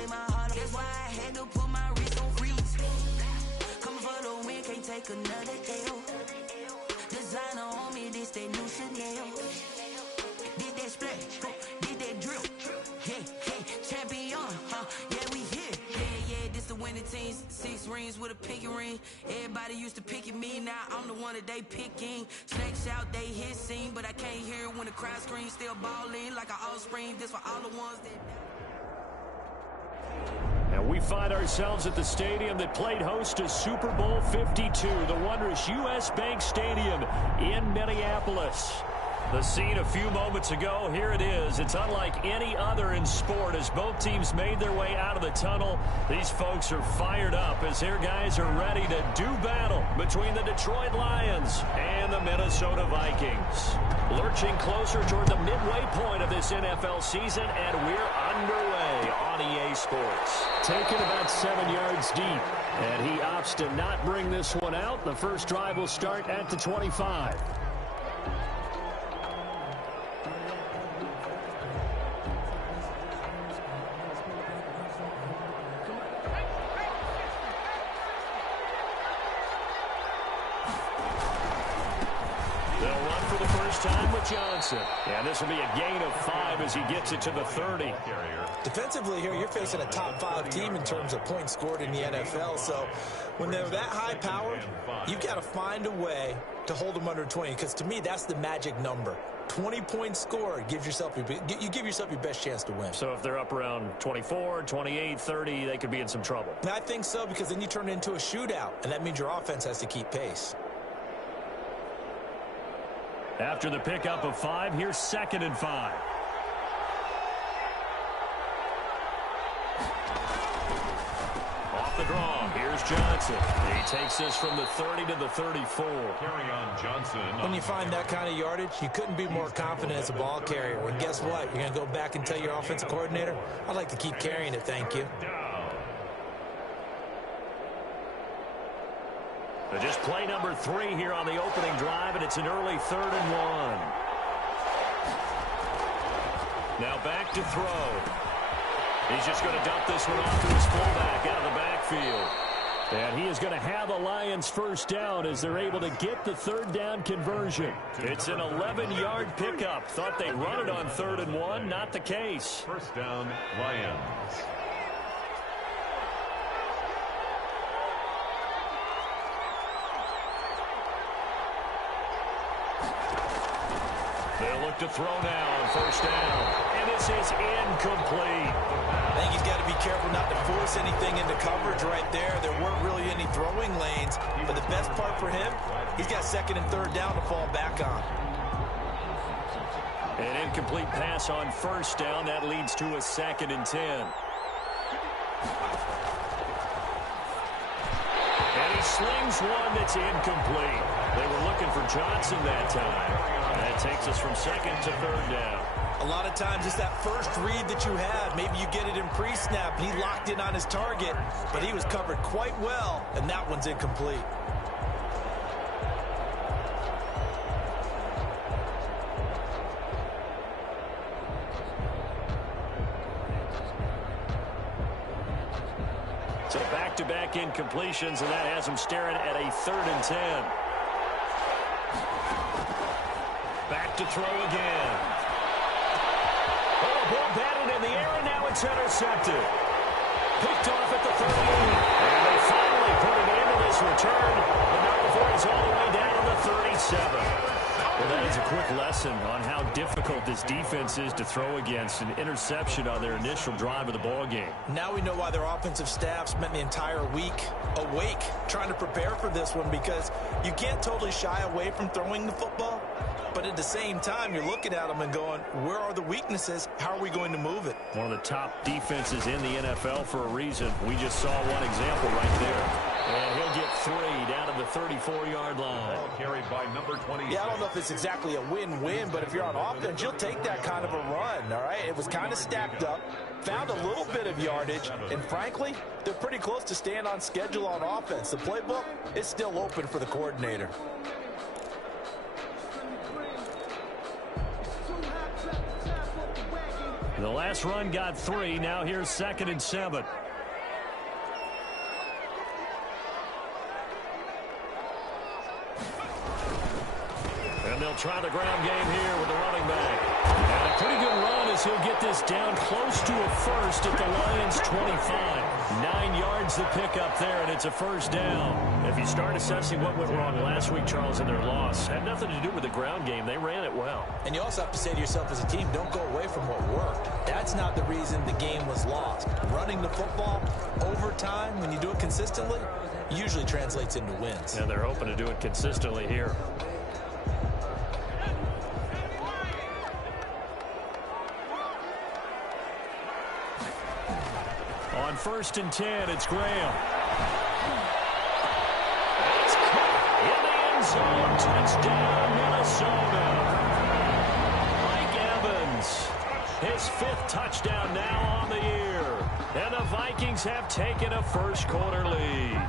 play my heart. That's why I had to put my wrist on freeze. Coming for the win, can't take another L. Designer on me, this that new Chanel. Did that splash, did that drill. Yeah, champion, yeah, we here. Yeah, this the winning team. 6 rings with a pinky ring. Everybody used to pick at me, now I'm the one that they picking. Snakes out, they hit scene, but I can't hear it when the crowd screams. Still balling like an offspring. This for all the ones that... And we find ourselves at the stadium that played host to Super Bowl 52, the wondrous U.S. Bank Stadium in Minneapolis. The scene a few moments ago, here it is. It's unlike any other in sport as both teams made their way out of the tunnel. These folks are fired up as their guys are ready to do battle between the Detroit Lions and the Minnesota Vikings. Lurching closer toward the midway point of this NFL season, and we're underway on EA Sports. Taken about 7 yards deep, and he opts to not bring this one out. The first drive will start at the 25. Time with Johnson. And this will be a gain of 5 as he gets it to the 30. Defensively here, you're facing a top 5 team in terms of points scored in the NFL. So when they're that high powered, you've got to find a way to hold them under 20. Because to me, that's the magic number. 20 points scored gives yourself you give yourself your best chance to win. So if they're up around 24, 28, 30, they could be in some trouble. And I think so, because then you turn it into a shootout, and that means your offense has to keep pace. After the pickup of 5, here's 2nd and 5. Off the draw, here's Johnson. He takes this from the 30 to the 34. Carry on Johnson. When you find that kind of yardage, you couldn't be more confident as a ball carrier. And guess what? You're going to go back and tell your offensive coordinator, I'd like to keep carrying it, thank you. Just play number 3 here on the opening drive, and it's an early 3rd and 1. Now back to throw. He's just going to dump this one off to his fullback out of the backfield. And he is going to have the Lions first down as they're able to get the 3rd down conversion. It's an 11-yard pickup. Thought they'd run it on 3rd and 1. Not the case. First down, Lions. They'll look to throw now on 1st down. And this is incomplete. I think he's got to be careful not to force anything into coverage right there. There weren't really any throwing lanes. But the best part for him, he's got 2nd and 3rd down to fall back on. An incomplete pass on 1st down. That leads to a 2nd and 10. And he slings one that's incomplete. They were looking for Johnson that time. That takes us from 2nd to 3rd down. A lot of times it's that first read that you have. Maybe you get it in pre-snap, and he locked in on his target, but he was covered quite well, and that one's incomplete. So back-to-back incompletions, and that has him staring at a 3rd and 10. Back to throw again. Oh, ball batted in the air, and now it's intercepted. Picked off at the 30. And they finally put it into this return, but not before he's all the way down to the 37. Well, that is a quick lesson on how difficult this defense is to throw against. An interception on their initial drive of the ball game. Now we know why their offensive staff spent the entire week awake trying to prepare for this one, because you can't totally shy away from throwing the football, but at the same time you're looking at them and going, where are the weaknesses? How are we going to move it? One of the top defenses in the NFL for a reason. We just saw one example right there. And he'll get 3 down to the 34-yard line. Ball carried by number 20. Yeah, I don't know if it's exactly a win-win, but if you're on offense, you'll take that kind of a run, all right? It was kind of stacked up, found a little bit of yardage, and frankly, they're pretty close to staying on schedule on offense. The playbook is still open for the coordinator. The last run got 3. Now here's 2nd and 7. And they'll try the ground game here with the running back. And a pretty good run as he'll get this down close to a first at the Lions' 25. 9 yards to pick up there, and it's a first down. If you start assessing what went wrong last week, Charles, in their loss, had nothing to do with the ground game. They ran it well. And you also have to say to yourself as a team, don't go away from what worked. That's not the reason the game was lost. Running the football over time, when you do it consistently, usually translates into wins. And they're hoping to do it consistently here. On 1st and 10, it's Graham. It's caught in the end zone. Touchdown, Minnesota. Mike Evans, his 5th touchdown now on the year. And the Vikings have taken a first-quarter lead.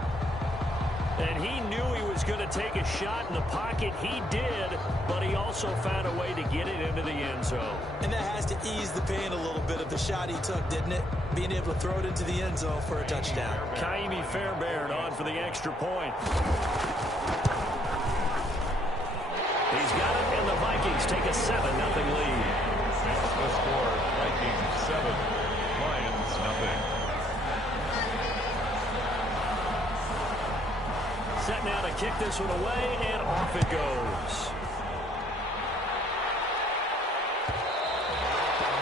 And he knew he was going to take a shot in the pocket. He did, but he also found a way to get it into the end zone. And that has to ease the pain a little bit of the shot he took, didn't it? Being able to throw it into the end zone for a touchdown. Kaimi Fairbairn on for the extra point. He's got it, and the Vikings take a 7-0 lead. The score, Vikings 7, Lions 0. Set now to kick this one away, and off it goes.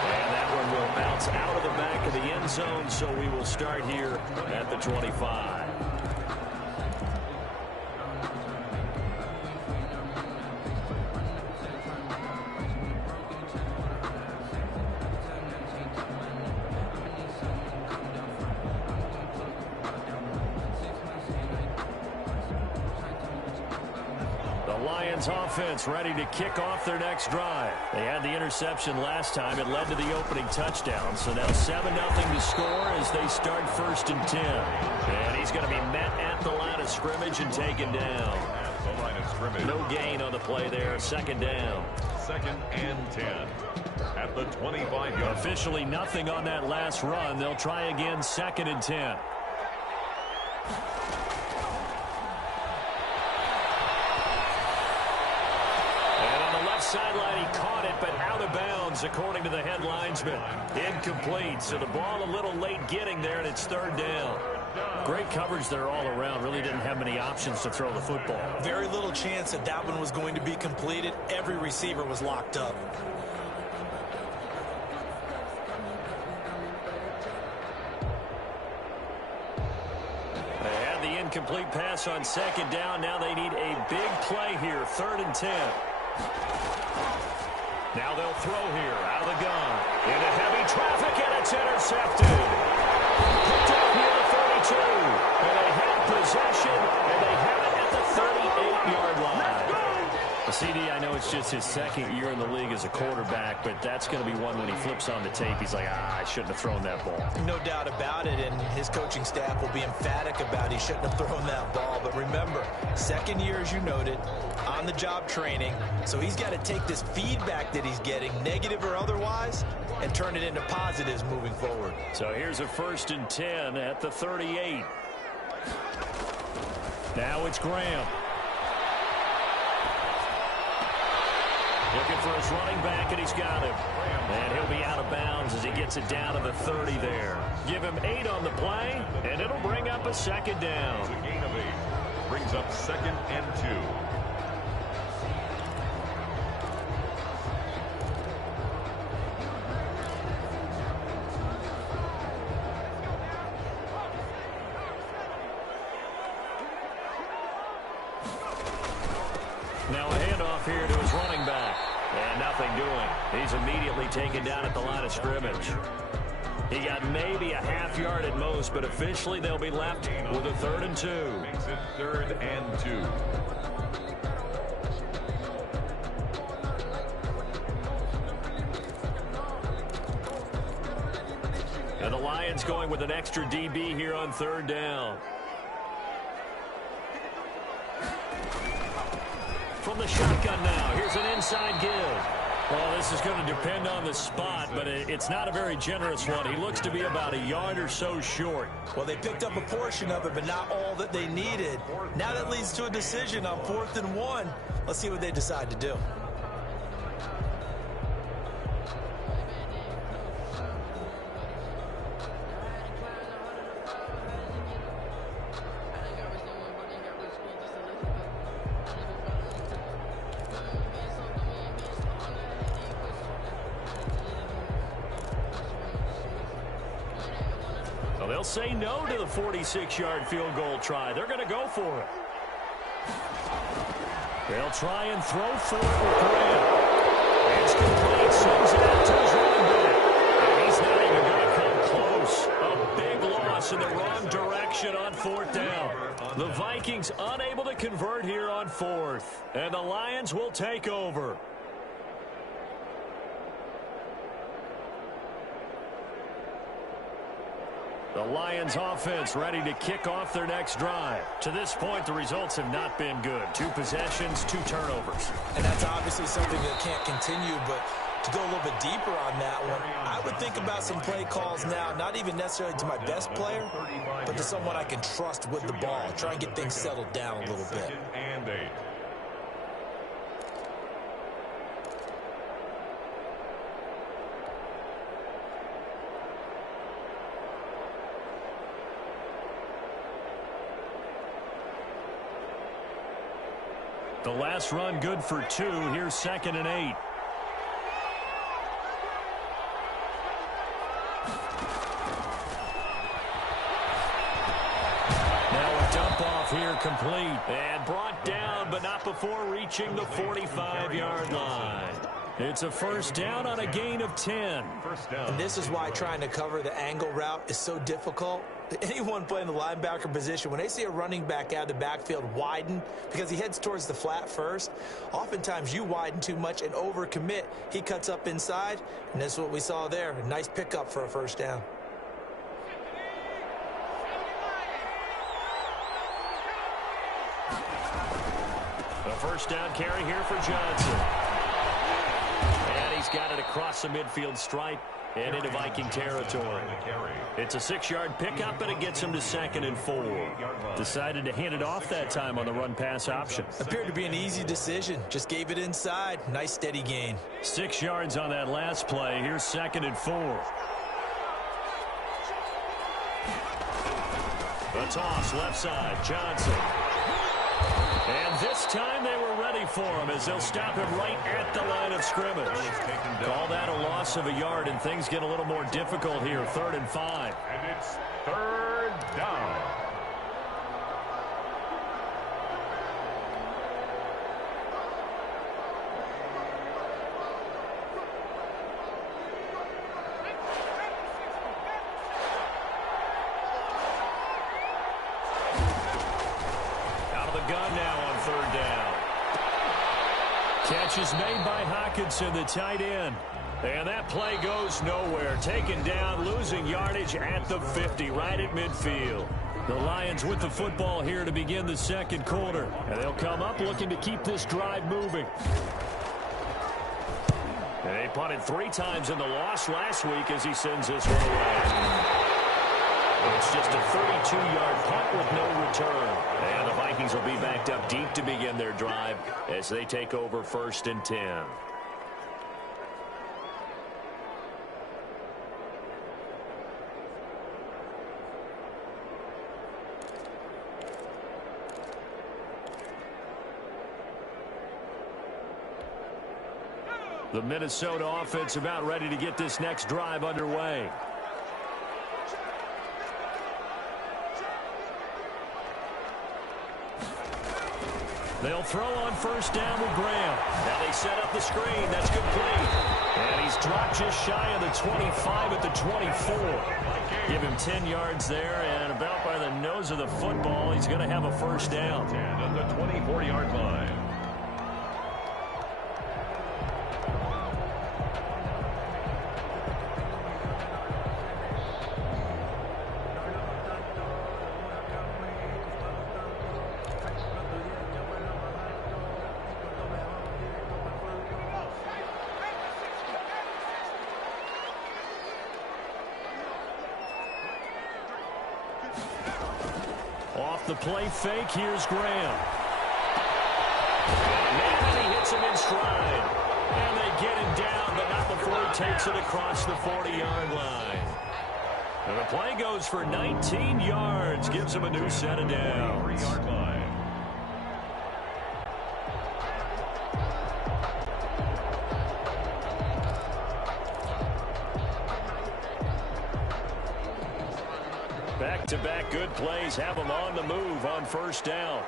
And that one will bounce out of the back of the end zone, so we will start here at the 25. Offense ready to kick off their next drive. They had the interception last time. It led to the opening touchdown. So now 7-0 to score as they start 1st and 10. And he's going to be met at the line of scrimmage and taken down. At the line of scrimmage. No gain on the play there. 2nd down. 2nd and 10. At the 25-yard. Officially nothing on that last run. They'll try again 2nd and 10. Sideline, he caught it, but out of bounds, according to the head linesman. Incomplete, so the ball a little late getting there, and it's 3rd down. Great coverage there all around. Really didn't have many options to throw the football. Very little chance that that one was going to be completed. Every receiver was locked up. They had the incomplete pass on 2nd down. Now they need a big play here, 3rd and 10. Now they'll throw here out of the gun. Into heavy traffic, and it's intercepted. Picked up near the 32. And they have possession, and they have it at the 38-yard line. CD, I know it's just his 2nd year in the league as a quarterback, but that's going to be one when he flips on the tape. He's like, I shouldn't have thrown that ball. No doubt about it, and his coaching staff will be emphatic about he shouldn't have thrown that ball. But remember, 2nd year, as you noted, on-the-job training, so he's got to take this feedback that he's getting, negative or otherwise, and turn it into positives moving forward. So here's a 1st and 10 at the 38. Now it's Graham. Looking for his running back, and he's got him. And he'll be out of bounds as he gets it down to the 30 there. Give him 8 on the play, and it'll bring up a 2nd down. It's a gain of 8. Brings up 2nd and 2. Now a handoff here to his running back. And nothing doing. He's immediately taken down at the line of scrimmage. He got maybe a half yard at most, but officially they'll be left with a 3rd and 2. Makes it 3rd and 2. And the Lions going with an extra DB here on 3rd down. From the shotgun now, here's an inside give. Well, this is going to depend on the spot, but it's not a very generous one. He looks to be about a yard or so short. Well, they picked up a portion of it, but not all that they needed. Now that leads to a decision on 4th and 1. Let's see what they decide to do. They'll say no to the 46-yard field goal try. They're going to go for it. They'll try and throw for it with Graham. It's complete. Swings it out to his running back. And he's not even going to come close. A big loss in the wrong direction on 4th down. The Vikings unable to convert here on 4th. And the Lions will take over. The Lions offense ready to kick off their next drive. To this point, the results have not been good. 2 possessions, 2 turnovers. And that's obviously something that can't continue, but to go a little bit deeper on that one, I would think about some play calls now, not even necessarily to my best player, but to someone I can trust with the ball. Try and get things settled down a little bit. The last run good for 2. Here's 2nd and 8. Now a dump off here complete. And brought down, but not before reaching the 45-yard line. It's a 1st down on a gain of 10. And this is why trying to cover the angle route is so difficult. Anyone playing the linebacker position, when they see a running back out of the backfield widen because he heads towards the flat first, oftentimes you widen too much and overcommit. He cuts up inside, and that's what we saw there. A nice pickup for a 1st down. The 1st down carry here for Johnson. And he's got it across the midfield stripe and into Viking territory. It's a 6-yard pickup, and it gets him to 2nd and 4. Decided to hand it off that time on the run-pass option. Appeared to be an easy decision. Just gave it inside. Nice steady gain. 6 yards on that last play. Here's 2nd and 4. The toss, left side, Johnson. And this time they were ready for him as they'll stop him right at the line of scrimmage. Call that a loss of a yard, and things get a little more difficult here. 3rd and 5. And it's 3rd down. Gun now on 3rd down. Catch is made by Hawkinson, the tight end. And that play goes nowhere. Taken down, losing yardage at the 50, right at midfield. The Lions with the football here to begin the 2nd quarter. And they'll come up looking to keep this drive moving. And they punted 3 times in the loss last week as he sends this one away. It's just a 32-yard punt with no return. And the Vikings will be backed up deep to begin their drive as they take over 1st and 10. The Minnesota offense about ready to get this next drive underway. They'll throw on 1st down with Graham. Now they set up the screen. That's complete. And he's dropped just shy of the 25 at the 24. Give him 10 yards there, and about by the nose of the football, he's going to have a 1st down. And at the 24-yard line. off the play fake. Here's Graham. And he hits him in stride. And they get him down, but not before he takes it across the 40-yard line. And the play goes for 19 yards. Gives him a new set of downs. 3-yard line. Back-to-back good plays have them on the move on first down.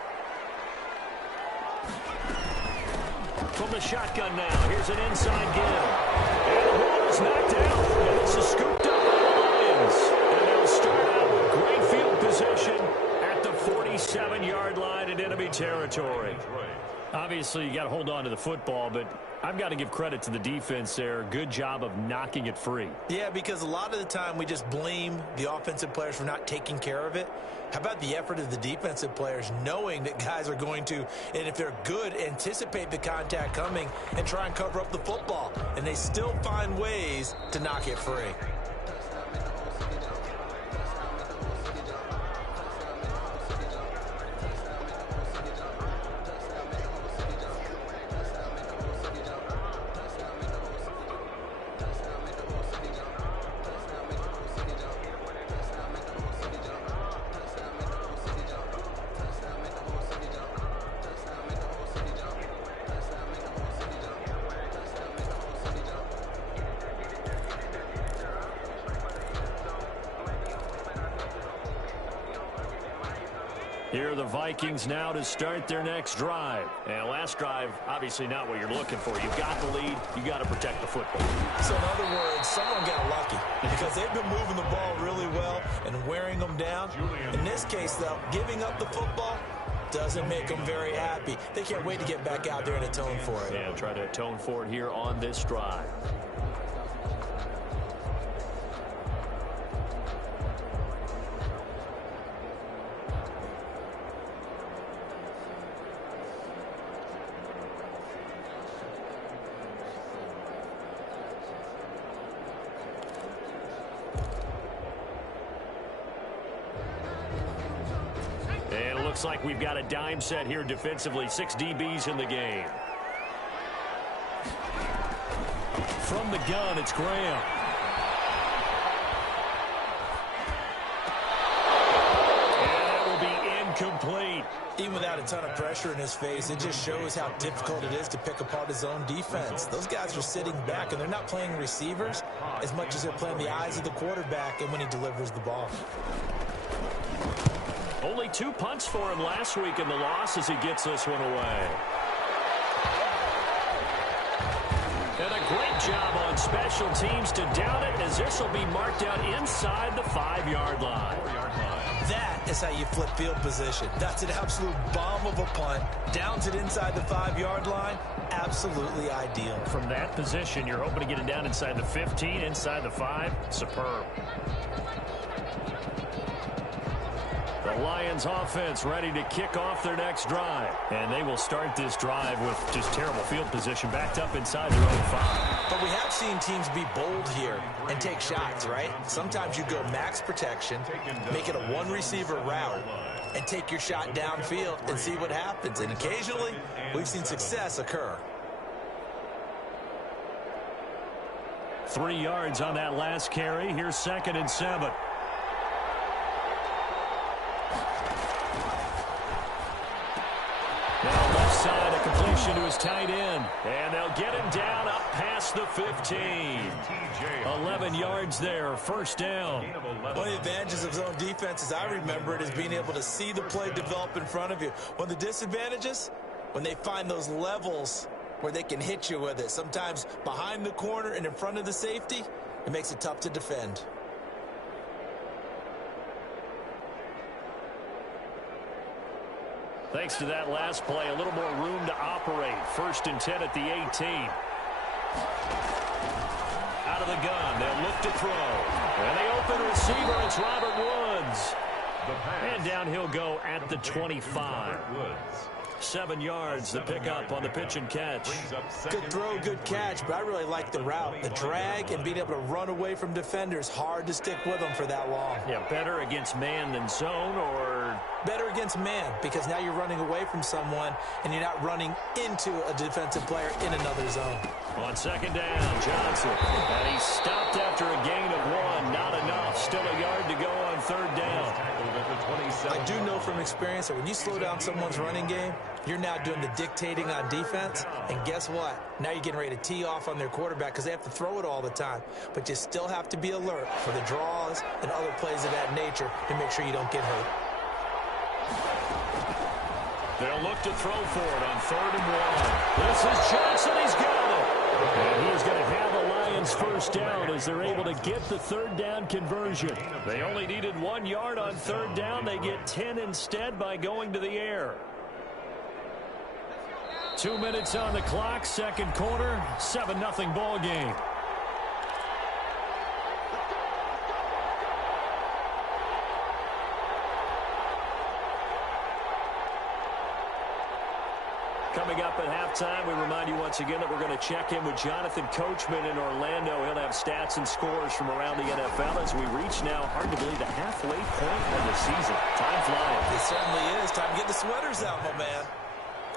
From the shotgun now. Here's an inside give. And the ball is knocked out. And this is scooped up by the Lions. And they'll start out with great field position at the 47-yard line in enemy territory. Obviously, you got to hold on to the football, but I've got to give credit to the defense there. Good job of knocking it free. Yeah, because a lot of the time we just blame the offensive players for not taking care of it. How about the effort of the defensive players knowing that guys are going to, and if they're good, anticipate the contact coming and try and cover up the football. And they still find ways to knock it free. Here are the Vikings now to start their next drive. And last drive, obviously not what you're looking for. You've got the lead. You've got to protect the football. So in other words, someone got lucky because they've been moving the ball really well and wearing them down. In this case, though, giving up the football doesn't make them very happy. They can't wait to get back out there and atone for it. Yeah, try to atone for it here on this drive. Looks like we've got a dime set here defensively. 6 DBs in the game. From the gun, it's Graham. And that will be incomplete. Even without a ton of pressure in his face, it just shows how difficult it is to pick apart his own defense. Those guys are sitting back, and they're not playing receivers as much as they're playing the eyes of the quarterback and when he delivers the ball. Only 2 punts for him last week in the loss as he gets this one away. And a great job on special teams to down it as this will be marked out inside the 5-yard line. That is how you flip field position. That's an absolute bomb of a punt. Downs it inside the 5-yard line. Absolutely ideal. From that position, you're hoping to get it down inside the 15, inside the 5. Superb. The Lions offense ready to kick off their next drive. And they will start this drive with just terrible field position backed up inside their own 5. But we have seen teams be bold here and take shots, right? Sometimes you go max protection, make it a one-receiver route, and take your shot downfield and see what happens. And occasionally, we've seen success occur. 3 yards on that last carry. Here's 2nd and 7. Now left side, a completion to his tight end. And they'll get him down up past the 15. 11 yards there, first down. One of the advantages of zone defense, as I remember it, is being able to see the play develop in front of you. One of the disadvantages, when they find those levels where they can hit you with it. Sometimes behind the corner and in front of the safety, it makes it tough to defend. Thanks to that last play, a little more room to operate. 1st and 10 at the 18. Out of the gun, they'll look to throw. And the open receiver, it's Robert Woods. And down he'll go at the 25. 7 yards, the pickup on the pitch and catch. Good throw, good catch, but I really like the route. The drag and being able to run away from defenders, hard to stick with them for that long. Yeah, better against man than zone, or? Better against man, because now you're running away from someone and you're not running into a defensive player in another zone. On second down, Johnson. And he's stopped after a gain of 1. Not enough. Still a yard to go on third down. I do know from experience that when you slow down someone's running game, you're now doing the dictating on defense. And guess what? Now you're getting ready to tee off on their quarterback because they have to throw it all the time. But you still have to be alert for the draws and other plays of that nature to make sure you don't get hurt. They'll look to throw for it on 3rd and 1. This is Johnson. He's got it. And he's going to have the Lions first down as they're able to get the 3rd down conversion. They only needed 1 yard on 3rd down. They get 10 instead by going to the air. 2 minutes on the clock, second quarter, 7-0 ball game. Coming up at halftime, we remind you once again that we're going to check in with Jonathan Coachman in Orlando. He'll have stats and scores from around the NFL as we reach now, hard to believe, the halfway point of the season. Time flying. It certainly is. Time to get the sweaters out, my man.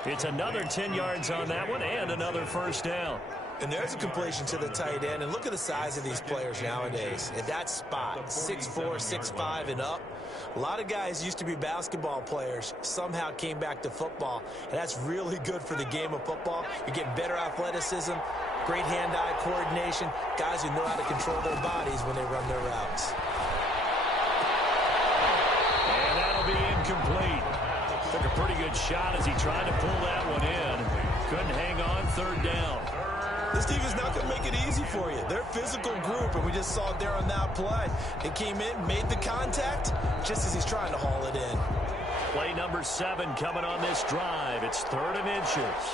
It's another 10 yards on that one and another first down. And there's a completion to the tight end. And look at the size of these players nowadays. At that spot, 6'4", 6'5", and up. A lot of guys used to be basketball players, somehow came back to football. And that's really good for the game of football. You're getting better athleticism, great hand-eye coordination, guys who know how to control their bodies when they run their routes. And that'll be incomplete. Took a pretty good shot as he tried to pull that one in. Couldn't hang on, 3rd down. This team is not going to make it easy for you. They're a physical group, and we just saw it there on that play. They came in, made the contact, just as he's trying to haul it in. Play number 7 coming on this drive. It's 3rd and inches.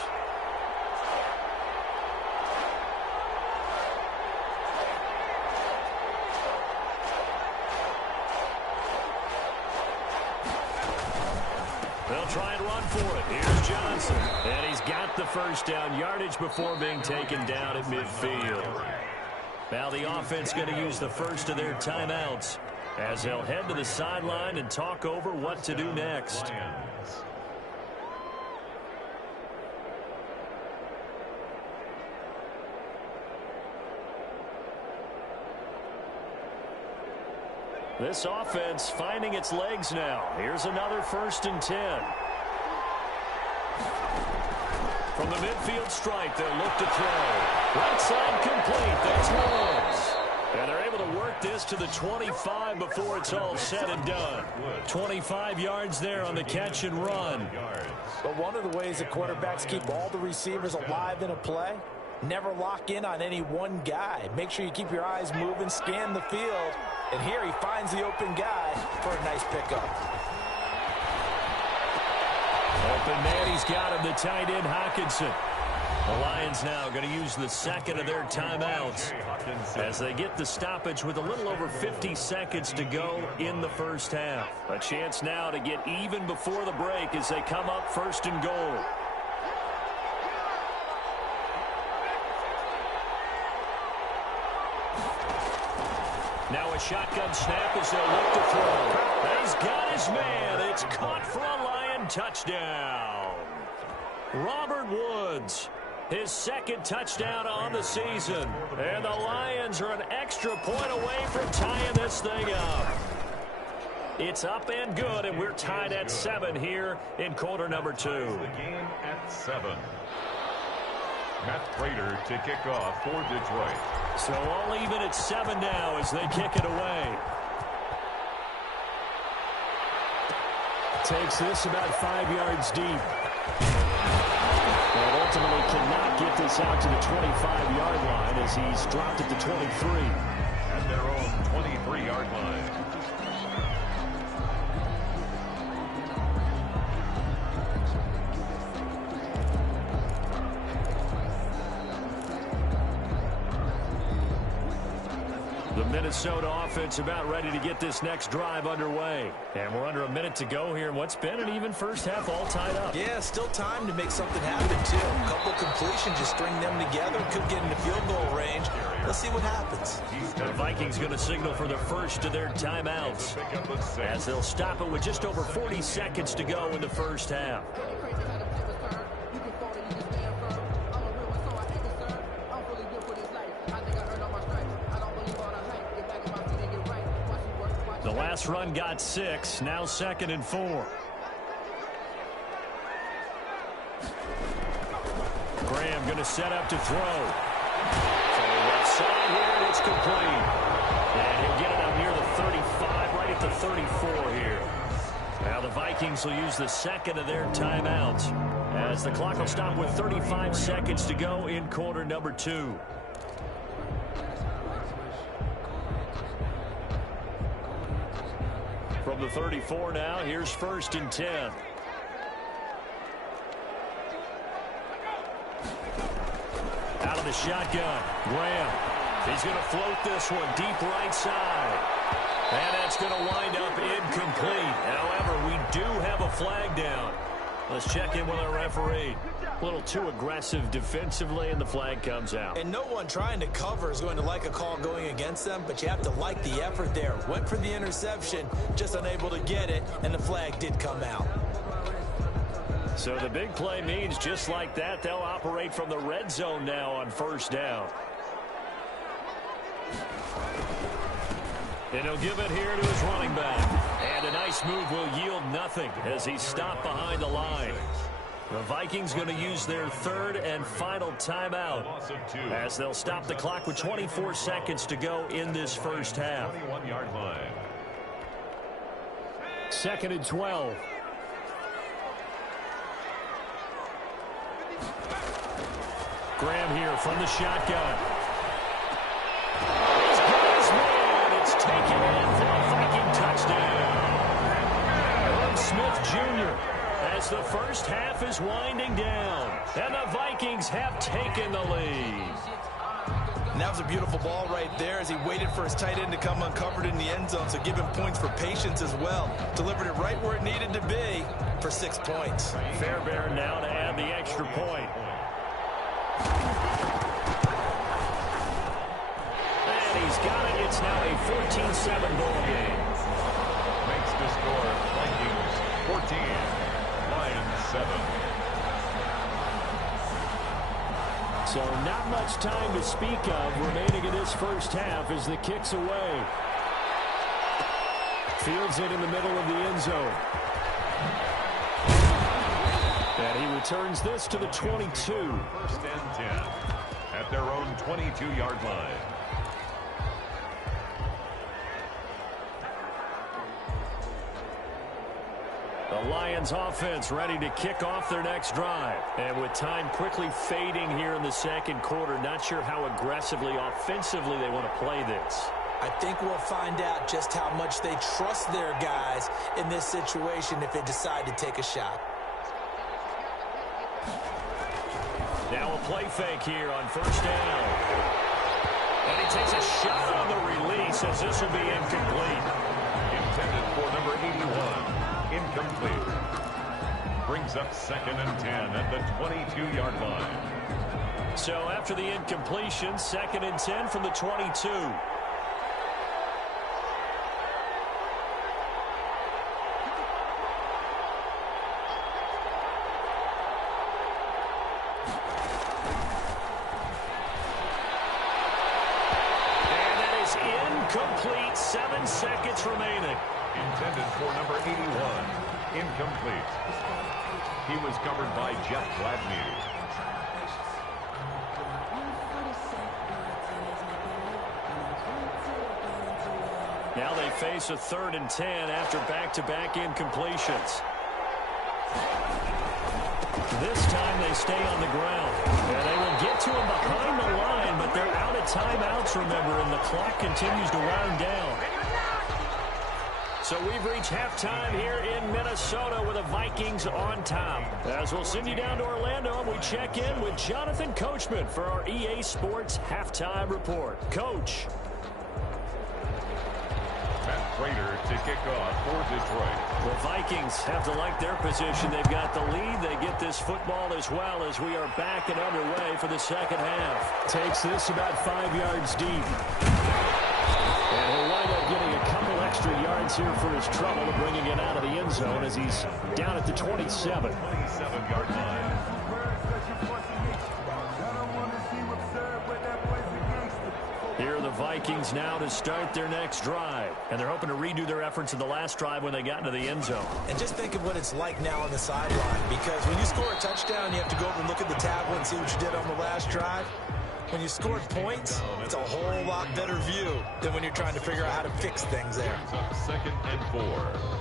They'll try and run for it. Here's Johnson. And he's got the first down, yardage before being taken down at midfield. Now the offense going to use the first of their timeouts as they'll head to the sideline and talk over what to do next. This offense finding its legs now. Here's another 1st and 10. From the midfield stripe, they'll look to throw. Right side complete. That's Woods. And they're able to work this to the 25 before it's all said and done. 25 yards there on the catch and run. But one of the ways that quarterbacks keep all the receivers alive in a play, never lock in on any one guy. Make sure you keep your eyes moving, scan the field. And here he finds the open guy for a nice pickup. Open man, he's got him, the tight end, Hockenson. The Lions now going to use the second of their timeouts as they get the stoppage with a little over 50 seconds to go in the first half. A chance now to get even before the break as they come up 1st and goal. Now a shotgun snap as they'll look to throw. He's got his man. It's caught for a Lion touchdown. Robert Woods, his 2nd touchdown on the season. And the Lions are an extra point away from tying this thing up. It's up and good, and we're tied at 7 here in quarter number 2. The game at 7. Matt Prater to kick off for Detroit. So all even at 7 now as they kick it away. Takes this about 5 yards deep. But ultimately cannot get this out to the 25-yard line as he's dropped it to 23. At their own 23-yard line. The Minnesota offense about ready to get this next drive underway. And we're under a minute to go here in what's been an even first half, all tied up. Yeah, still time to make something happen, too. A couple completions, just string them together. Could get into field goal range. Let's see what happens. The Vikings going to signal for the first of their timeouts, as they'll stop it with just over 40 seconds to go in the first half. The last run got 6, now 2nd and 4. Graham going to set up to throw. So left side here, and it's complete. And he'll get it up near the 35, right at the 34 here. Now the Vikings will use the second of their timeouts, as the clock will stop with 35 seconds to go in quarter number 2. From the 34 now, here's 1st and 10. Out of the shotgun, Graham. He's going to float this one deep right side. And that's going to wind up incomplete. However, we do have a flag down. Let's check in with our referee. A little too aggressive defensively, and the flag comes out. And no one trying to cover is going to like a call going against them, but you have to like the effort there. Went for the interception, just unable to get it, and the flag did come out. So the big play means just like that, they'll operate from the red zone now on 1st down. And he'll give it here to his running back. And a nice move will yield nothing as he's stopped behind the line. The Vikings going to use their 3rd and final timeout, as they'll stop the clock with 24 seconds to go in this first half. 21-yard line. 2nd and 12. Graham here from the shotgun. He's got his man. It's taken in for a Viking touchdown. Herb Smith Jr. as the first half is winding down. And the Vikings have taken the lead. And that was a beautiful ball right there as he waited for his tight end to come uncovered in the end zone, so give him points for patience as well. Delivered it right where it needed to be for 6 points. Fairbairn now to add the extra point. And he's got it. It's now a 14-7 ball game. Makes the score Vikings 14, Lions 7. So not much time to speak of remaining in this first half as the kick's away. Fields it in the middle of the end zone. And he returns this to the 22. 1st and 10 at their own 22-yard line. The Lions offense ready to kick off their next drive. And with time quickly fading here in the second quarter, not sure how aggressively, offensively they want to play this. I think we'll find out just how much they trust their guys in this situation if they decide to take a shot. Now a play fake here on 1st down. And he takes a shot on the release as this will be incomplete. Intended for number 81. Incomplete. Brings up 2nd and 10 at the 22-yard line. So after the incompletion, 2nd and 10 from the 22. Complete, 7 seconds remaining. Intended for number 81. Incomplete. He was covered by Jeff Gladney. Now they face a 3rd and 10 after back-to-back incompletions. This time they stay on the ground. And they will get to him behind the line, but they're out of timeouts, remember, and the clock continues to wind down. So we've reached halftime here in Minnesota with the Vikings on top. As we'll send you down to Orlando, we check in with Jonathan Coachman for our EA Sports Halftime Report. Coach. Prater to kick off for Detroit. The Vikings have to like their position. They've got the lead. They get this football as well as we are back and underway for the second half. Takes this about 5 yards deep. And he'll wind up getting a couple extra yards here for his trouble, bringing it out of the end zone as he's down at the 27. 27-yard line. Here are the Vikings now to start their next drive. And they're hoping to redo their efforts in the last drive when they got into the end zone. And just think of what it's like now on the sideline, because when you score a touchdown, you have to go over and look at the tablet and see what you did on the last drive. When you scored points, it's a whole lot better view than when you're trying to figure out how to fix things there. Second and 4.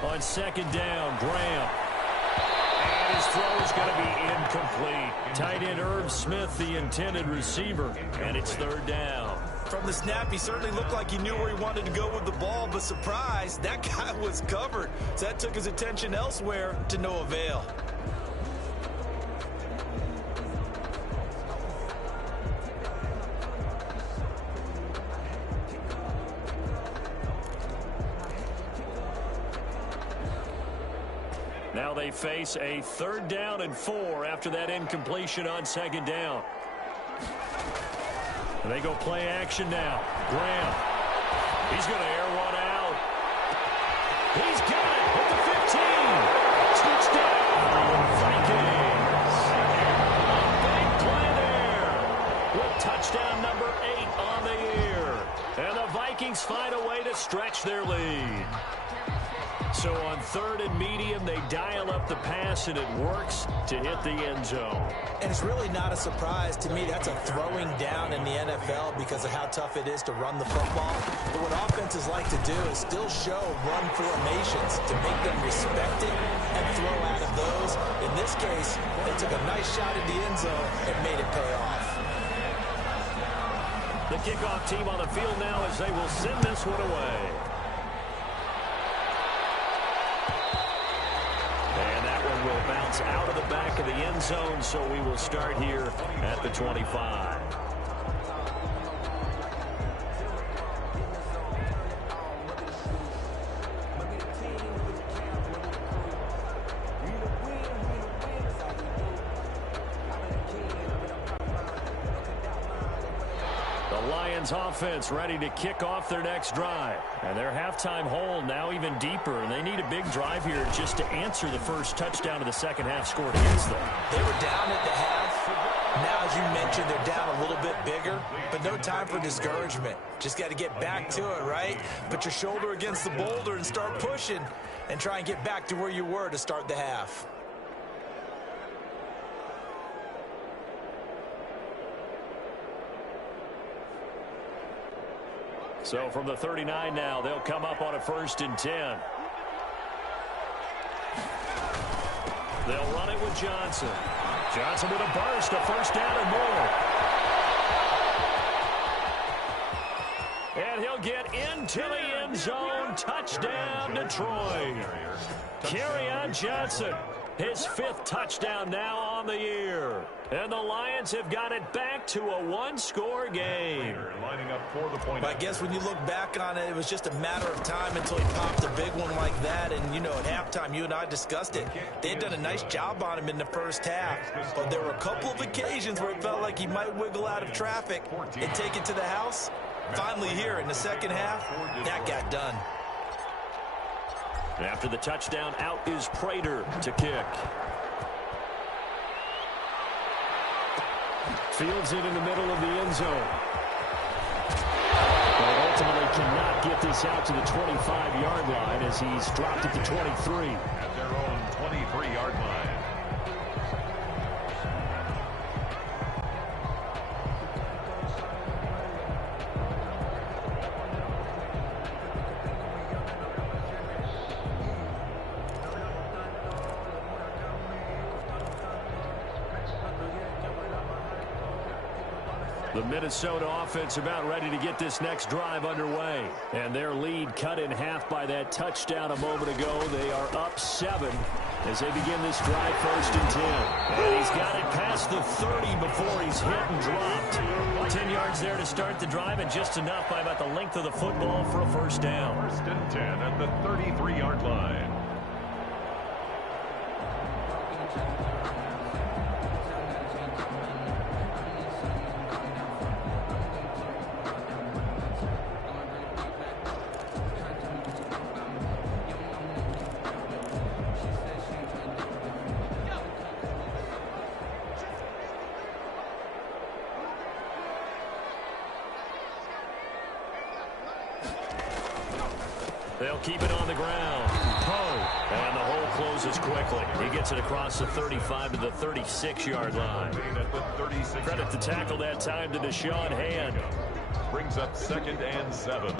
On second down, Graham. And his throw is going to be incomplete. Tight end Irv Smith, the intended receiver. And it's third down. From the snap, he certainly looked like he knew where he wanted to go with the ball, but surprise, that guy was covered. So that took his attention elsewhere to no avail. Now they face a third down and 4 after that incompletion on second down. And they go play action now. Graham. He's going to air one out. He's got it at the 15. Touchdown, Vikings. A big play there with touchdown number 8 on the year. And the Vikings find a way to stretch their lead. So on third and medium, they dial up the pass, and it works to hit the end zone. And it's really not a surprise to me. That's a throwing down in the NFL because of how tough it is to run the football. But what offenses like to do is still show run formations to make them respect it and throw out of those. In this case, they took a nice shot at the end zone and made it pay off. The kickoff team on the field now as they will send this one away. Will bounce out of the back of the end zone, so we will start here at the 25. Offense ready to kick off their next drive. And their halftime hole now even deeper, and they need a big drive here just to answer the first touchdown of the second half scored against them. They were down at the half. Now, as you mentioned, they're down a little bit bigger, but no time for discouragement. Just got to get back to it, right? Put your shoulder against the boulder and start pushing and try and get back to where you were to start the half. So from the 39 now, they'll come up on a 1st and 10. They'll run it with Johnson. Johnson with a burst, a first down and more. And he'll get into the end zone. Touchdown, Detroit. Kerryon Johnson, his 5th touchdown now on the year. And the Lions have got it back to a one-score game. Lining up for the point. I guess when you look back on it, it was just a matter of time until he popped a big one like that. And, you know, at halftime, you and I discussed it. They had done a nice job on him in the first half. But there were a couple of occasions where it felt like he might wiggle out of traffic and take it to the house. Finally here in the second half, that got done. After the touchdown, out is Prater to kick. Fields it in the middle of the end zone. But ultimately cannot get this out to the 25-yard line as he's dropped at the 23. At their own 23-yard line. The Minnesota offense about ready to get this next drive underway. And their lead cut in half by that touchdown a moment ago. They are up 7 as they begin this drive, 1st and 10. And he's got it past the 30 before he's hit and dropped. 10 yards there to start the drive, and just enough by about the length of the football for a 1st down. 1st and 10 at the 33-yard line. They'll keep it on the ground. Poe. And the hole closes quickly. He gets it across the 35 to the 36-yard line. Credit the tackle that time to Deshaun Hand. Brings up 2nd and 7.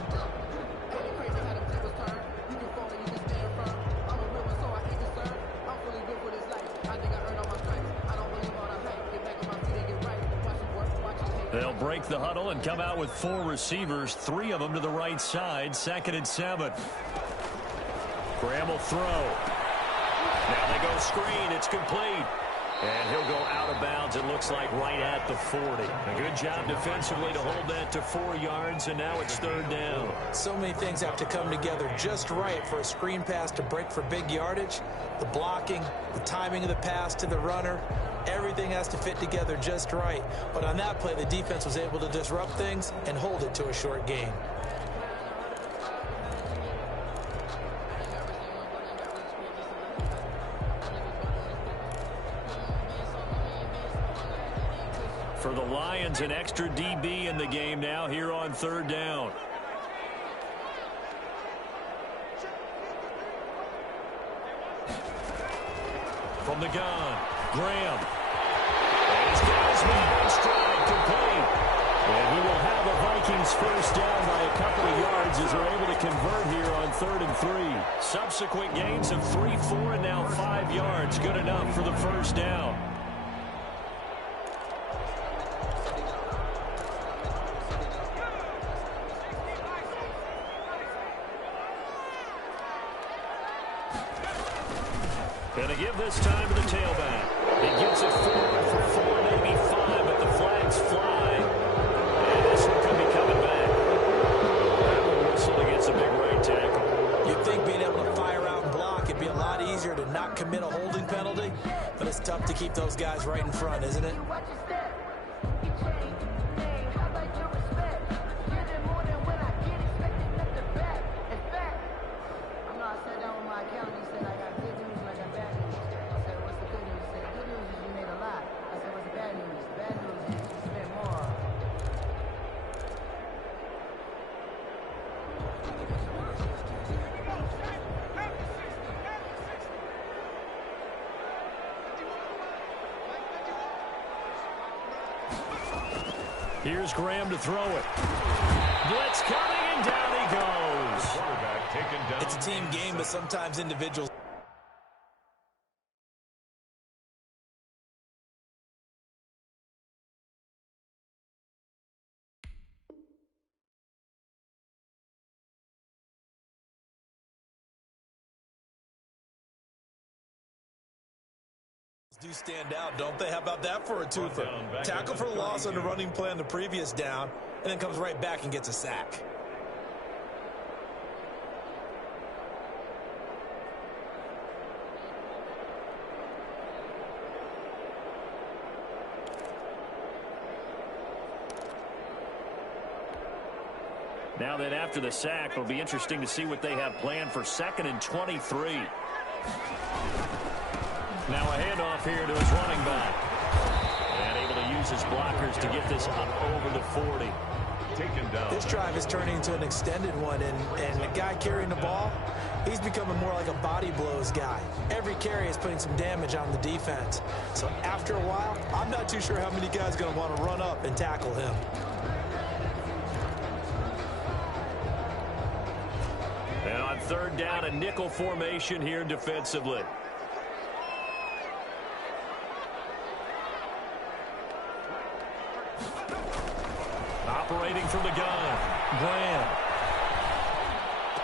They'll break the huddle and come out with 4 receivers, 3 of them to the right side. 2nd and 7. Graham will throw. Now they go screen. It's complete. And he'll go out of bounds, it looks like, right at the 40. A good job defensively to hold that to 4 yards, and now it's 3rd down. So many things have to come together just right for a screen pass to break for big yardage. The blocking, the timing of the pass to the runner, everything has to fit together just right. But on that play, the defense was able to disrupt things and hold it to a short gain. For the Lions, an extra DB in the game now here on 3rd down. From the gun, Graham. And he's got his man in stride, complete. And he will have the Vikings 1st down by a couple of yards as they're able to convert here on 3rd and 3. Subsequent gains of 3, 4, and now 5 yards. Good enough for the 1st down. And to give this time to the tailback. He gets it forward for 4, maybe 5, but the flags fly. And this one could be coming back. That one whistled against a big right tackle. You'd think being able to fire out and block, it'd be a lot easier to not commit a holding penalty, but it's tough to keep those guys right in front, isn't it? Here's Graham to throw it. Blitz coming, and down he goes. It's a team game, but sometimes individuals. Do stand out, don't they? How about that for a twofer? Tackle for loss on the running play on the previous down, and then comes right back and gets a sack. Now then, after the sack, it'll be interesting to see what they have planned for 2nd and 23. Now a handoff here to his running back. And able to use his blockers to get this up over the 40. Taken down. This drive is turning into an extended one, and the guy carrying the ball, he's becoming more like a body blows guy. Every carry is putting some damage on the defense. So after a while, I'm not too sure how many guys are going to want to run up and tackle him. And on 3rd down, a nickel formation here defensively. Operating from the gun, Graham.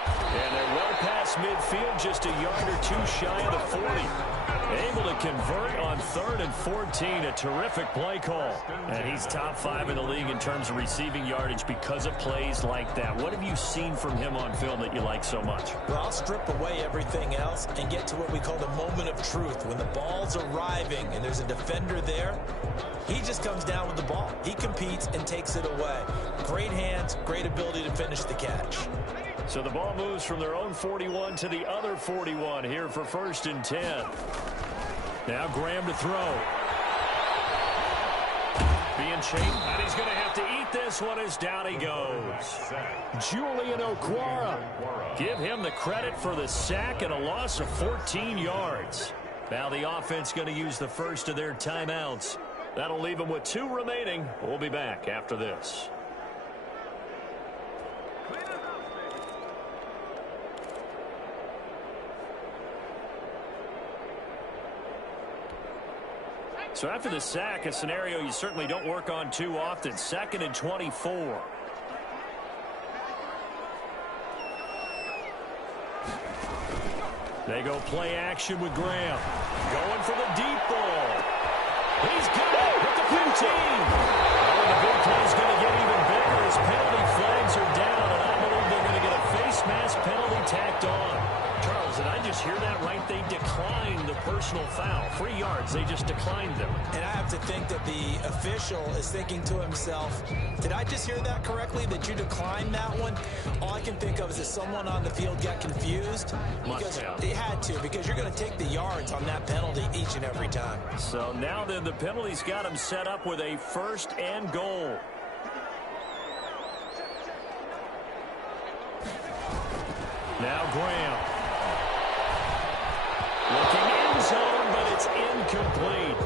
And they're well past midfield, just a yard or two shy of the 40. Able to convert on 3rd and 14, a terrific play call. And he's top 5 in the league in terms of receiving yardage because of plays like that. What have you seen from him on film that you like so much? Well, I'll strip away everything else and get to what we call the moment of truth. When the ball's arriving and there's a defender there, he just comes down with the ball. He competes and takes it away. Great hands, great ability to finish the catch. So the ball moves from their own 41 to the other 41 here for 1st and 10. Now Graham to throw. Being chased, and he's going to have to eat this one as down he goes. Julian Okwara. Give him the credit for the sack and a loss of 14 yards. Now the offense going to use the first of their timeouts. That'll leave them with 2 remaining. We'll be back after this. So after the sack, a scenario you certainly don't work on too often. 2nd and 24. They go play action with Graham. Going for the deep ball. He's got it with the 15. Oh, the big play is going to get even bigger as penalty flags are down, and I believe they're going to get a face mask penalty tacked on. Charles, did I just hear that right? They declined the personal foul. 3 yards, they just declined them. And I have to think that the official is thinking to himself, did I just hear that correctly, that you declined that one? All I can think of is that someone on the field got confused. Because they had to, because you're going to take the yards on that penalty each and every time. So now then the penalty's got him set up with a 1st and goal. Now Graham. Looking end zone, but it's incomplete.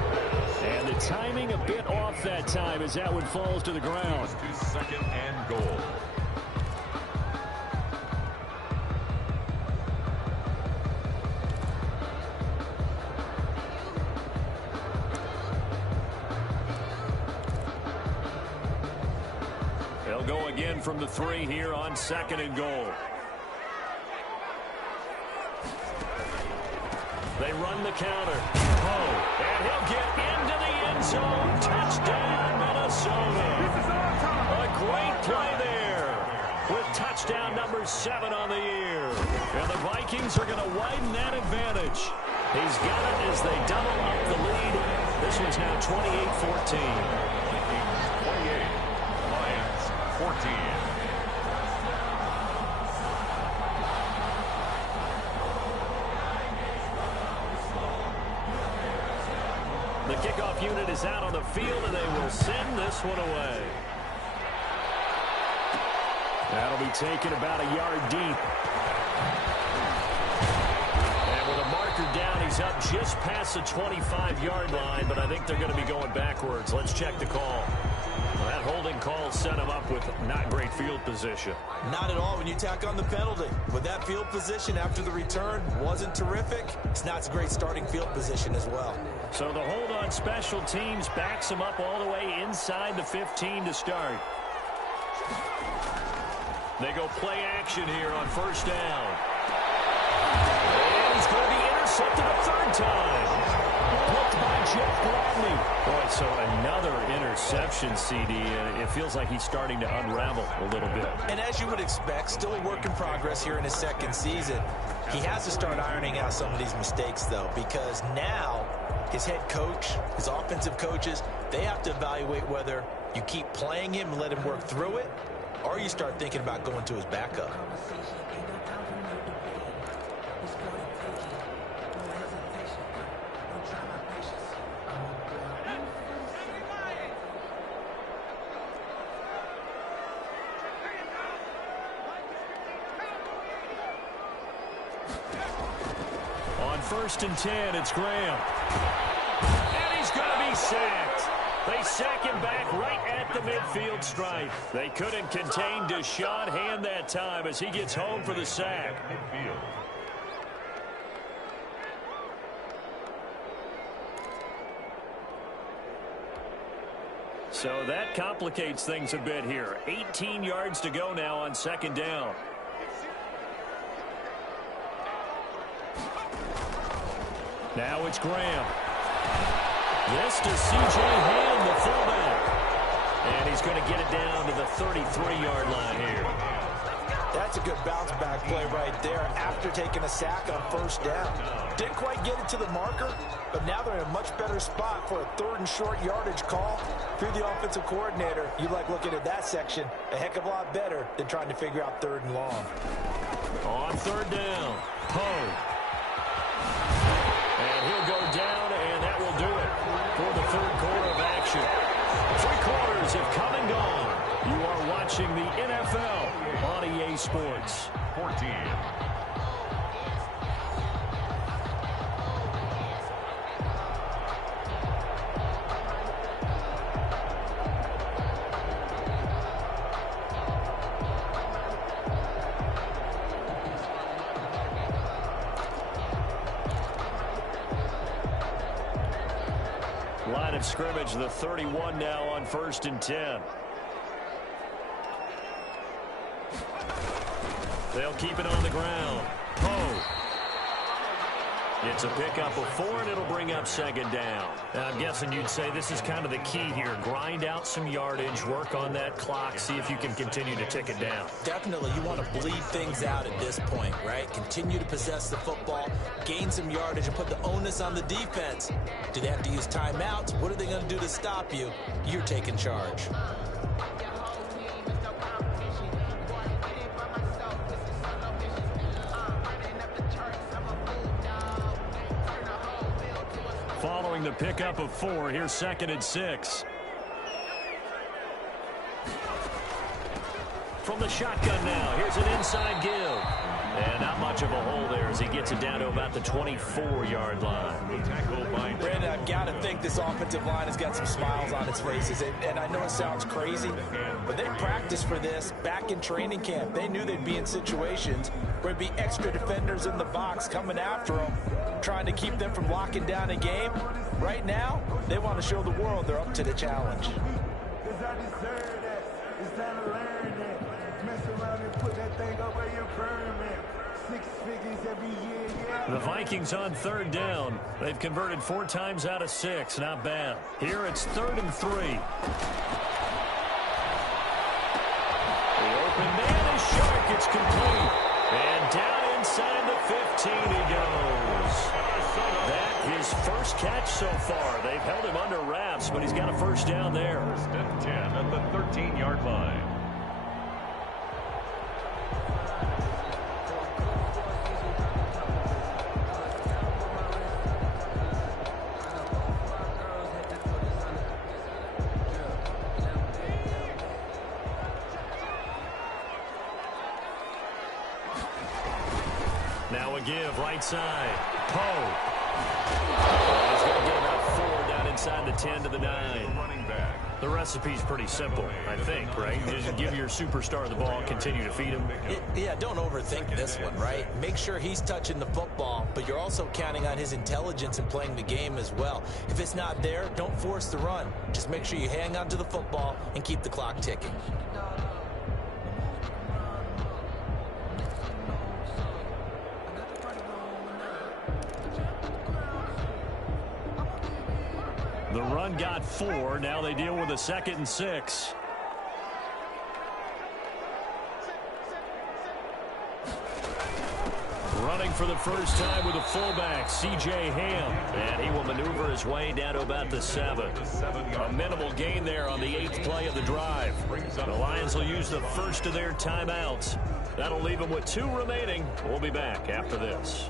And the timing a bit off that time as that one falls to the ground. To 2nd and goal. They'll go again from the 3 here on 2nd and goal. They run the counter. Oh, and he'll get into the end zone. Touchdown, Minnesota. A great play there with touchdown number 7 on the year. And the Vikings are going to widen that advantage. He's got it as they double up the lead. This one's now 28-14. 28, Lions 14. The kickoff unit is out on the field, and they will send this one away. That'll be taken about a yard deep. And with a marker down, he's up just past the 25-yard line, but I think they're going to be going backwards. Let's check the call. Well, that holding call set him up with not great field position. Not at all when you tack on the penalty. With that field position after the return wasn't terrific. It's not a great starting field position as well. So the hold on special teams backs him up all the way inside the 15 to start. They go play action here on 1st down. And he's going to be intercepted a 3rd time. Blocked by Jeff Gladney. Boy, so another interception, CD. It feels like he's starting to unravel a little bit. And as you would expect, still a work in progress here in his 2nd season. He has to start ironing out some of these mistakes, though, because now his head coach, his offensive coaches, they have to evaluate whether you keep playing him and let him work through it, or you start thinking about going to his backup. On 1st and 10, it's Graham. And he's going to be sacked. They sack him back right at the midfield stripe. They couldn't contain Deshaun Hand that time as he gets home for the sack. Midfield. So that complicates things a bit here. 18 yards to go now on second down. Now it's Graham. This to C.J. Ham, the fullback. And he's going to get it down to the 33-yard line here. That's a good bounce-back play right there after taking a sack on first down. Didn't quite get it to the marker, but now they're in a much better spot for a third and short yardage call. If you're the offensive coordinator, you like looking at that section a heck of a lot better than trying to figure out third and long. On third down, Poe. And he'll go down, and that will do it for the third quarter of action. 3 quarters have come and gone. You are watching the NFL on EA Sports. 14. Line of scrimmage, the 31 now on 1st and 10. They'll keep it on the ground. Poe. It's a pickup of 4, and it'll bring up second down. I'm guessing you'd say this is kind of the key here. Grind out some yardage, work on that clock, see if you can continue to tick it down. Definitely, you want to bleed things out at this point, right? Continue to possess the football, gain some yardage, and put the onus on the defense. Do they have to use timeouts? What are they going to do to stop you? You're taking charge. Following the pickup of 4, here's 2nd and 6. From the shotgun now, here's an inside give. And not much of a hole there as he gets it down to about the 24-yard line. Brandon, I've got to think this offensive line has got some smiles on its faces. And I know it sounds crazy, but they practiced for this back in training camp. They knew they'd be in situations where there'd be extra defenders in the box coming after them, trying to keep them from locking down a game. Right now, they want to show the world they're up to the challenge. The Vikings on third down. They've converted 4 times out of 6. Not bad. Here it's 3rd and 3. The open man is Shark. It's complete. And down inside the 15 he goes. That his first catch so far. They've held him under wraps, but he's got a first down there. 1st and 10 at the 13-yard line. Now a give, right side. Poe. He's going to get about 4 down inside the 10 to the 9. Running back. The recipe's pretty simple, I think, right? Just give your superstar the ball, continue to feed him. Yeah, don't overthink this one, right? Make sure he's touching the football, but you're also counting on his intelligence in playing the game as well. If it's not there, don't force the run. Just make sure you hang on to the football and keep the clock ticking. The run got 4. Now they deal with a 2nd and 6. Running for the first time with a fullback, C.J. Ham. And he will maneuver his way down to about the 7. A minimal gain there on the 8th play of the drive. The Lions will use the first of their timeouts. That'll leave them with 2 remaining. We'll be back after this.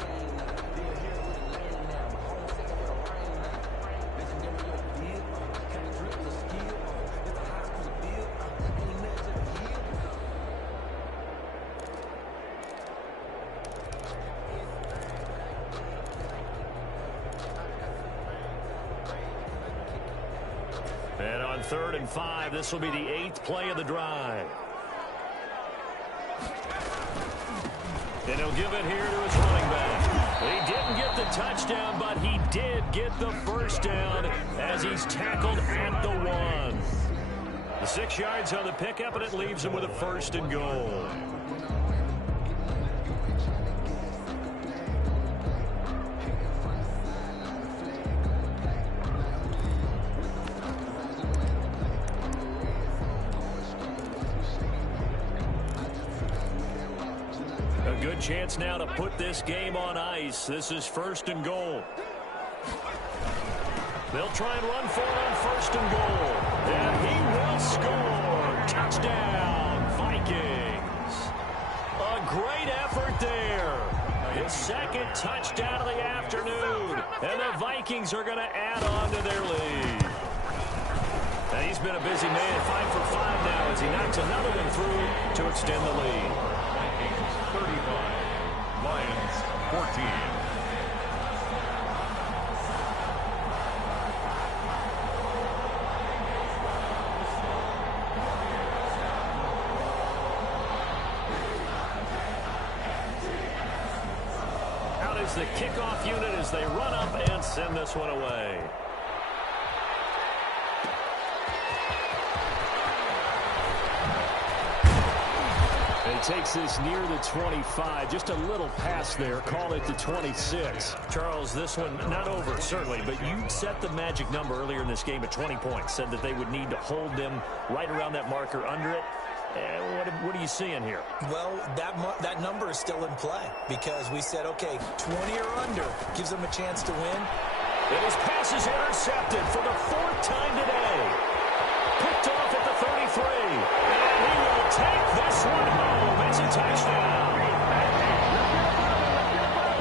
And on 3rd and 5, this will be the 8th play of the drive. And he'll give it here to his running back. He didn't get the touchdown, but he did get the first down as he's tackled at the 1. The 6 yards on the pickup, and it leaves them with a 1st and goal. A good chance now to put this game on ice. This is 1st and goal. They'll try and run for it on 1st and goal. And he will score. Touchdown, Vikings. A great effort there. His 2nd touchdown of the afternoon. And the Vikings are going to add on to their lead. And he's been a busy man, 5 for 5 now as he knocks another one through to extend the lead. Vikings 35, Lions 14. The kickoff unit as they run up and send this one away. He takes this near the 25, just a little pass there, call it the 26. Charles, this one not over, certainly, but you set the magic number earlier in this game at 20 points, said that they would need to hold them right around that marker under it. What are you seeing here? Well, that number is still in play because we said, okay, 20 or under gives them a chance to win. And his pass is intercepted for the 4th time today. Picked off at the 33. And he will take this one home. It's a touchdown.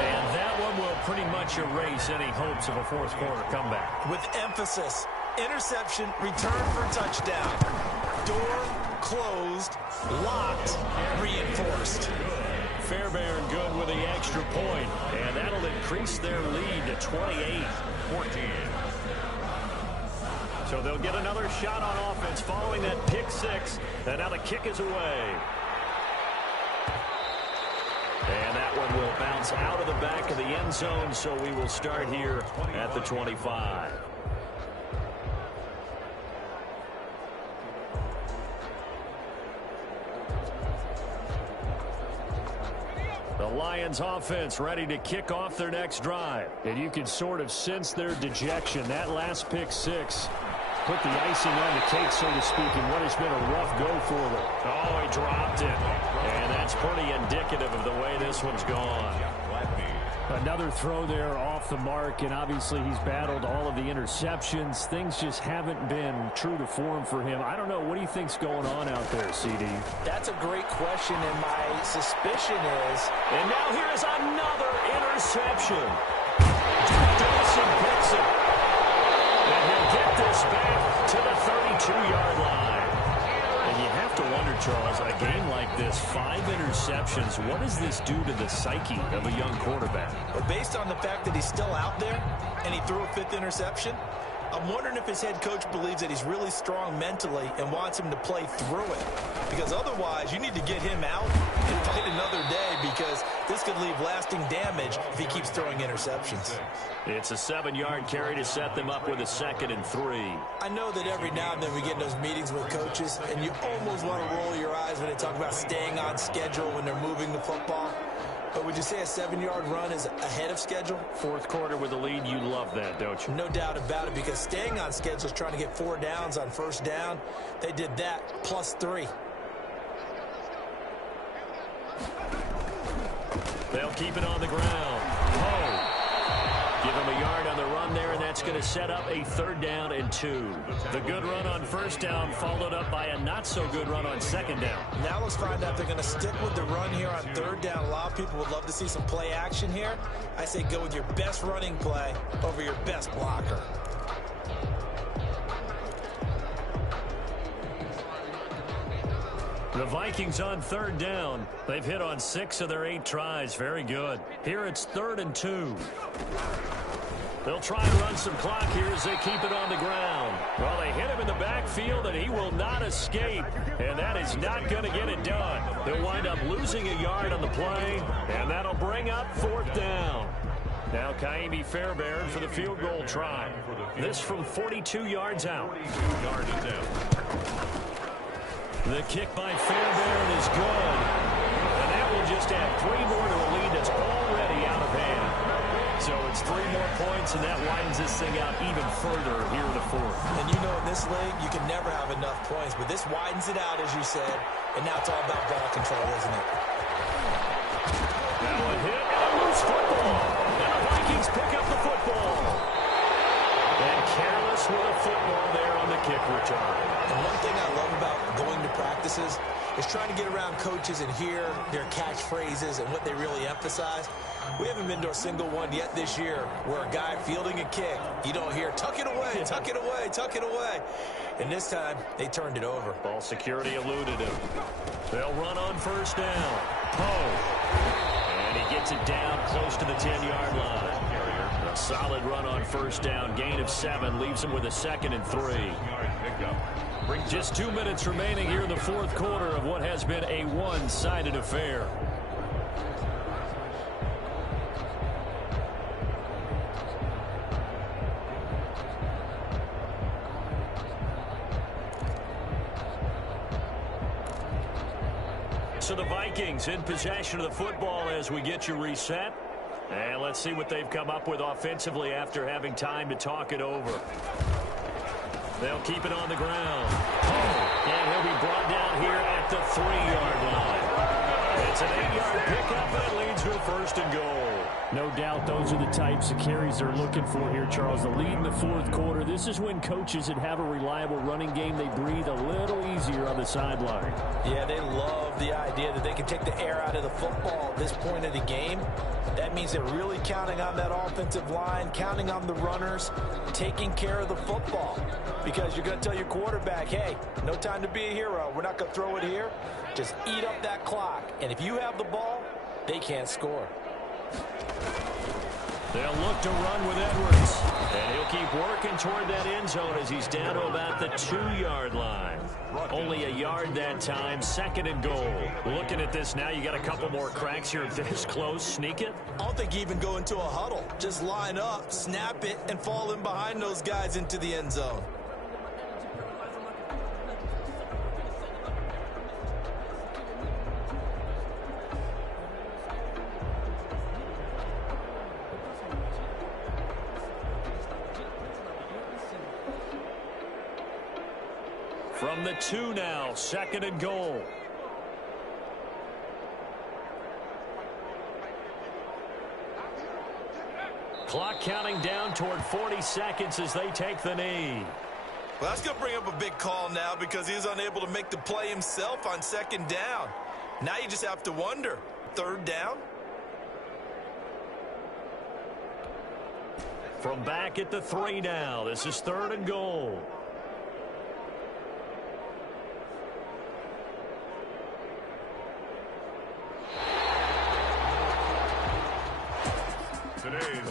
And that one will pretty much erase any hopes of a 4th quarter comeback. With emphasis, interception, return for touchdown. Door closed, locked, reinforced. Fairbairn good with the extra point, and that'll increase their lead to 28-14. So they'll get another shot on offense following that pick 6, and now the kick is away. And that one will bounce out of the back of the end zone, so we will start here at the 25. The Lions offense ready to kick off their next drive. And you can sort of sense their dejection. That last pick 6 put the icing on the cake, so to speak, in what has been a rough go for them. Oh, he dropped it. And that's pretty indicative of the way this one's gone. Another throw there off the mark, and obviously he's battled all of the interceptions. Things just haven't been true to form for him. I don't know. What do you think's going on out there, CD? That's a great question, and my suspicion is... And now here is another interception. Dawson picks it. And he'll get this back to the 32-yard line. And you have to wonder, Charles, a game like this, 5 interceptions, what does this do to the psyche of a young quarterback? Well, based on the fact that he's still out there and he threw a 5th interception, I'm wondering if his head coach believes that he's really strong mentally and wants him to play through it. Because otherwise, you need to get him out and fight another day, because this could leave lasting damage if he keeps throwing interceptions. It's a 7-yard carry to set them up with a 2nd and 3. I know that every now and then we get in those meetings with coaches, and you almost want to roll your eyes when they talk about staying on schedule when they're moving the football. But would you say a 7-yard run is ahead of schedule? 4th quarter with a lead, you love that, don't you? No doubt about it, because staying on schedule is trying to get 4 downs on 1st down. They did that, plus 3. They'll keep it on the ground. Oh. Give him a yard on the run there, and that's going to set up a 3rd down and 2. The good run on 1st down followed up by a not-so-good run on 2nd down. Now let's find out if they're going to stick with the run here on 3rd down. A lot of people would love to see some play action here. I say go with your best running play over your best blocker. The Vikings on 3rd down. They've hit on 6 of their 8 tries. Very good. Here it's 3rd and 2. They'll try and run some clock here as they keep it on the ground. Well, they hit him in the backfield, and he will not escape. And that is not going to get it done. They'll wind up losing a yard on the play, and that'll bring up 4th down. Now Kaimi Fairbairn for the field goal try. This from 42 yards out. 42 yards out. The kick by Fairbairn is good. And that will just add 3 more to a lead that's already out of hand. So it's 3 more points, and that widens this thing out even further here in the fourth. And you know in this league, you can never have enough points, but this widens it out, as you said, and now it's all about ball control, isn't it? Now a hit and a loose football. And the Vikings pick up the football. And careless with a football there on the kick return. And one thing I love about going to practices is trying to get around coaches and hear their catchphrases and what they really emphasize. We haven't been to a single one yet this year where a guy fielding a kick, you don't hear, tuck it away, tuck it away, tuck it away. And this time, they turned it over. Ball security eluded him. They'll run on first down. Poe. And he gets it down close to the 10-yard line. A solid run on first down. Gain of 7 leaves him with a 2nd and 3. Just 2 minutes remaining here in the fourth quarter of what has been a one-sided affair. So the Vikings in possession of the football as we get you reset. And let's see what they've come up with offensively after having time to talk it over. They'll keep it on the ground. And he'll be brought down here at the 3-yard line. It's an 8-yard pickup, and it leads to a 1st and goal. No doubt those are the types of carries they're looking for here, Charles. The lead in the fourth quarter. This is when coaches that have a reliable running game, they breathe a little easier on the sideline. Yeah, they love the idea that they can take the air out of the football at this point of the game. That means they're really counting on that offensive line, counting on the runners, taking care of the football. Because you're going to tell your quarterback, hey, no time to be a hero. We're not going to throw it here. Just eat up that clock. And if you have the ball, they can't score. They'll look to run with Edwards. And he'll keep working toward that end zone as he's down to about the 2-yard line. Only a yard that time, 2nd and goal. Looking at this now, you got a couple more cracks here this close. Sneak it? I don't think even go into a huddle. Just line up, snap it, and fall in behind those guys into the end zone. From the 2 now, 2nd and goal. Clock counting down toward 40 seconds as they take the knee. Well, that's going to bring up a big call now because he was unable to make the play himself on 2nd down. Now you just have to wonder, 3rd down? From back at the 3 now, this is 3rd and goal.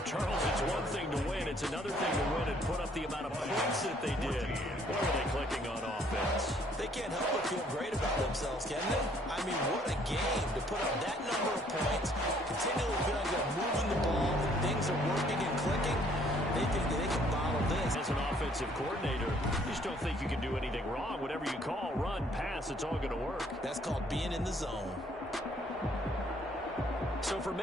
Charles, it's one thing to win. It's another thing to win and put up the amount of points that they did. What are they clicking on offense? They can't help but feel great about themselves, can they? I mean, what a game to put up that number of points, continually feeling good, moving the ball, things are working and clicking. They think that they can bottle this. As an offensive coordinator, you just don't think you can do anything wrong. Whatever you call, run, pass, it's all going to work. That's called being in the zone. So for